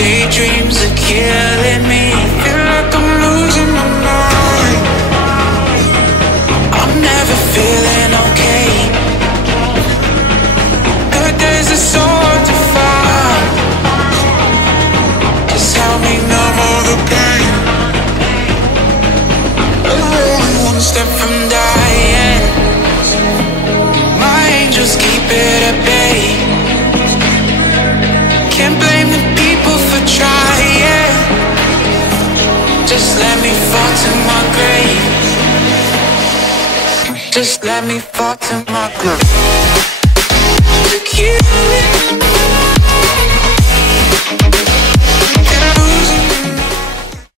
Daydreams are killing me. Feel like I'm losing my mind. I'm never feeling okay. Good days are so hard to find. Just help me numb all the pain. I'm only one step from dying. My angels keep it at bay. Can't blame the people for trying. Just let me fall to my grave. Just let me fall to my grave. To kill it.